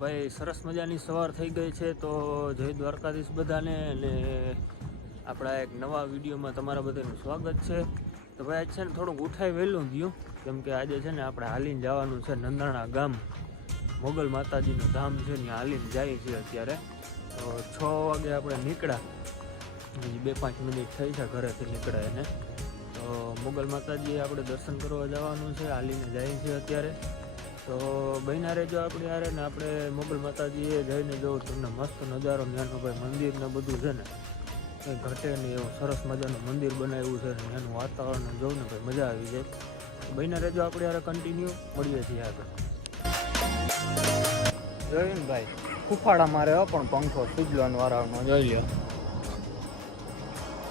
ભાઈ, સરસ મજાની સવાર થઈ ગઈ છે, તો જય દ્વારકાધીશ બધાને, અને આપણા એક નવા વિડીયોમાં તમારા બધાનું સ્વાગત છે. તો ભાઈ, આજ છે ને થોડુંક ઉઠાઈ વહેલું ગયું કેમ કે આજે છે ને આપણે હાલીને જવાનું છે નંદાણા ગામ, મોગલ માતાજીનું ધામ છે ને હાલીને જાય છે અત્યારે. તો છ વાગે આપણે નીકળ્યા બે પાંચ મિનિટ થઈ છે ઘરેથી નીકળ્યા એને. તો મોગલ માતાજીએ આપણે દર્શન કરવા જવાનું છે, હાલીને જાય છે અત્યારે. તો બહેના રહેજો આપણે યારે ને આપણે મોગલ માતાજીએ જઈને જવું તમને મસ્ત નજારો ત્યાંનું ભાઈ મંદિર ને બધું છે ને કંઈ ઘટે નહીં એવું સરસ મજાનું મંદિર બનાવ્યું છે ને એનું વાતાવરણ જોઉં ને ભાઈ મજા આવી જાય. બહેના રહેજો આપણે યારે કન્ટિન્યુ મળીએ છીએ આગળ. જોયું ને ભાઈ ફૂફાડા મારે હો પણ પંખો સુજલોન વાળાનો જોઈ લ્યો.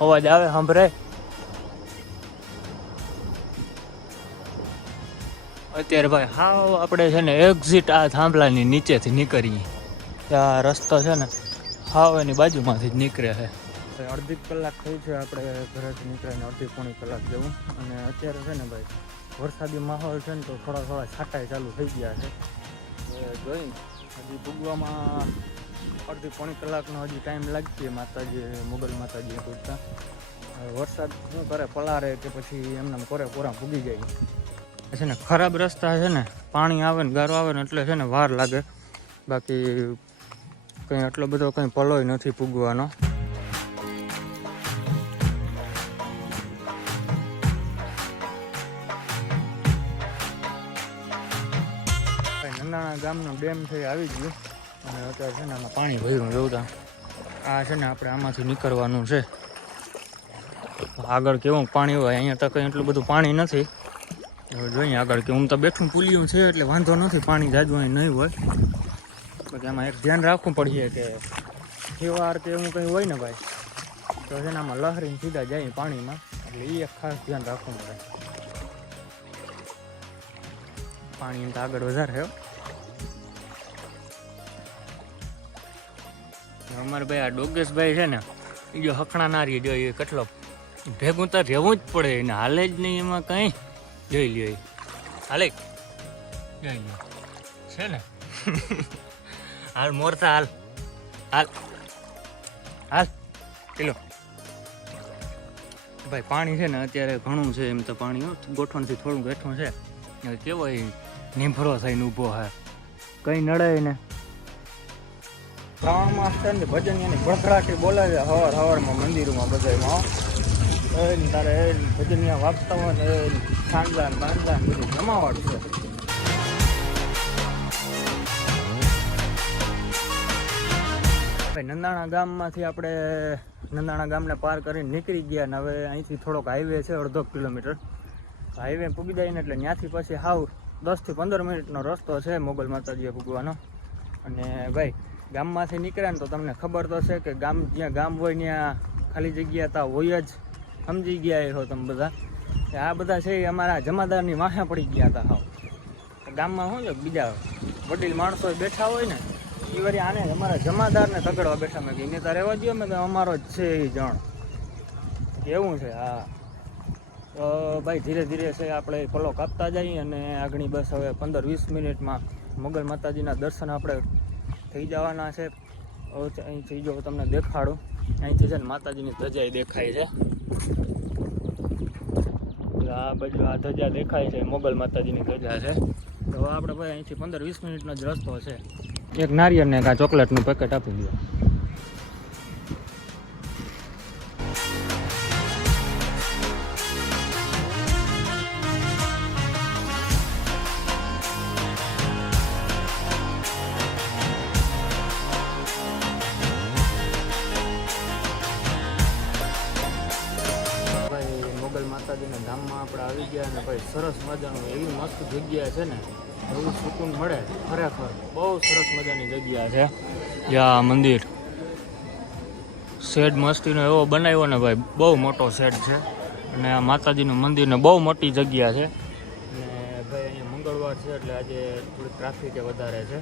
અવાજ આવે સાંભળે? અત્યારે ભાઈ હાવ આપણે છે ને એક્ઝિટ આ થાંભલાની નીચેથી નીકળીએ. આ રસ્તો છે ને હાવ એની બાજુમાંથી જ નીકળે છે. અડધી કલાક થઈ છે આપણે ઘરેથી નીકળીને અડધી પોણી કલાક જેવું. અને અત્યારે છે ને ભાઈ વરસાદી માહોલ છે ને તો થોડા થોડા છાંટાઈ ચાલુ થઈ ગયા છે. એ જોઈ, હજી ભૂગવામાં અડધી પોણી કલાકનો હજી ટાઈમ લાગશે માતાજી, મુગલ માતાજી પૂછતા વરસાદ શું કરે, પલારે કે પછી એમને કોરે પૂરા ભૂગી જાય. છે ને, ખરાબ રસ્તા છે ને, પાણી આવે ને, ગારો આવે ને, એટલે છે ને વાર લાગે. બાકી કંઈ એટલો બધો કંઈ પલોય નથી પૂગવાનો. નાના ગામનો ડેમ છે, આવી ગયું. અને અત્યારે છે ને આમાં પાણી ભર્યું જોતા આ છે ને આપણે આમાંથી નીકળવાનું છે. આગળ કેવું પાણી હોય, અહીંયા તો કંઈ એટલું બધું પાણી નથી. હવે જોઈએ આગળ કે હું તો બેઠું પુલિયું છે એટલે વાંધો નથી, પાણી જાજુ અહીં નહીં હોય. બાકી આમાં એક ધ્યાન રાખવું પડીએ કે તહેવાર કે એવું કંઈ હોય ને ભાઈ, તો એનામાં લહરીને સીધા જાય પાણીમાં. એટલે એ એક ખાસ ધ્યાન રાખવું પડે. પાણી એમ તો આગળ વધારે રહ્યો અમારે ભાઈ આ ડોગેશભાઈ છે ને એ જો હકણા ના રહી જો એ કેટલો ભેગું તો રહેવું જ પડે, એને હાલે જ નહીં એમાં કંઈ. જોઈ લ્યો હાલે. જોઈ લ્યો. છે ને? હાલ મોરતા હાલ. હાલ. હાલ. પેલો. ભાઈ પાણી છે ને અત્યારે ઘણું છે એમ તો પાણી ગોઠવણથી ગોઠણથી થોડું બેઠું છે કેવો એ નીંભરો થઈને ઊભો હે. કંઈ નડે ને. શ્રાવણ માસ છે ને ભજન એની ભડકડાટી બોલાવે હવાર હવારમાં મંદિરોમાં બધામાં ને તારે ને ભજનિયા વાગતા હોય ને બાંધલા ને બધું જમાવાડ છે. નંદાણા ગામમાંથી આપણે નંદાણા ગામને પાર કરીને નીકળી ગયા ને હવે અહીંથી થોડોક હાઈવે છે, અડધો કિલોમીટર. હાઈવે પૂગી જાય ને એટલે ત્યાંથી પછી હાવ દસથી પંદર મિનિટનો રસ્તો છે મોગલ માતાજીએ પૂગવાનો. અને ભાઈ, ગામમાંથી નીકળ્યા ને તો તમને ખબર તો છે કે ગામ, જ્યાં ગામ હોય, ત્યાં ખાલી જગ્યા તા હોય જ સમજી ગયા હો તમે બધા. આ બધા છે અમારા જમાદારની વાહે પડી ગયા હતા હાવ. ગામમાં શું છે, બીજા વડીલ માણસો બેઠા હોય ને એ વળી આને અમારા જમાદારને તગડવા બેઠા. મેં એને તારે રહેવા દો મેં અમારો જ છે એ જણ. કેવું છે, હા. તો ભાઈ, ધીરે ધીરે છે, આપણે પલો કાપતા જઈએ અને આગળની બસ હવે પંદર વીસ મિનિટમાં મોગલ માતાજીના દર્શન આપણે થઈ જવાના છે. થઈ જો તમને દેખાડું. અહીંથી છે ને માતાજીની ધજા દેખાય છે. આ બાજુ આ ધજા દેખાય છે, મોગલ માતાજીની ધજા છે. તો હવે આપણે ભાઈ અહીંથી પંદર વીસ મિનિટનો જ રસ્તો છે. એક નારિયેળ ને એક આ ચોકલેટનું પેકેટ આપી દો. માતાજીના ધામમાં આપણે આવી ગયા અને ભાઈ સરસ મજાનું એવી મસ્ત જગ્યા છે ને, એવું સુકૂન મળે ખરેખર. બહુ સરસ મજાની જગ્યા છે. જ્યાં મંદિર. શેડ મસ્તીનો એવો બનાવ્યો ને ભાઈ, બહુ મોટો શેડ છે. અને આ માતાજીનું મંદિર ને બહુ મોટી જગ્યા છે. અને ભાઈ અહીંયા મંગળવાર છે એટલે આજે થોડી ટ્રાફિક વધારે છે.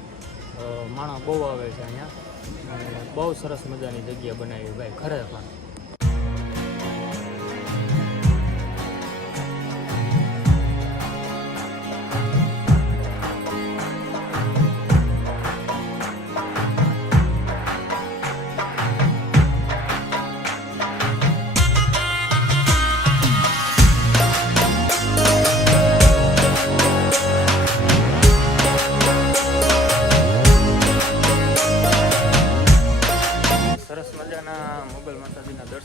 માણસ બહુ આવે છે અહીંયા. બહુ સરસ મજાની જગ્યા બનાવી ભાઈ, ખરેખર.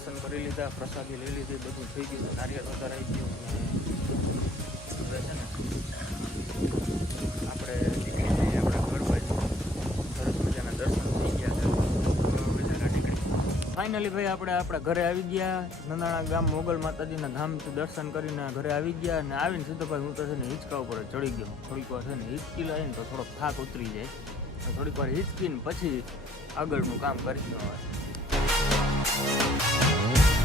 ગયા પ્રસાદી લઈ લીધી, બધું થઈ ગયું. નારિયેળ વધારાઈ ગયું. હવે છે ને, આપણે નીકળી જઈએ મજાના દર્શન થઈ ગયા ફાઇનલી ભાઈ, આપણે આપણા ઘરે આવી ગયા. નંદાણા ગામ, મોગલ માતાજીના ધામથી દર્શન કરીને ઘરે આવી ગયા અને આવીને સીધો ભાઈ હું તો છે ને હિંચકા ઉપર ચડી ગયો. થોડીક વાર છે ને હિંચકી લઈને તો થોડોક થાક ઉતરી જાય. થોડીક વાર હિંચકીને પછી આગળનું કામ કરી દો うん。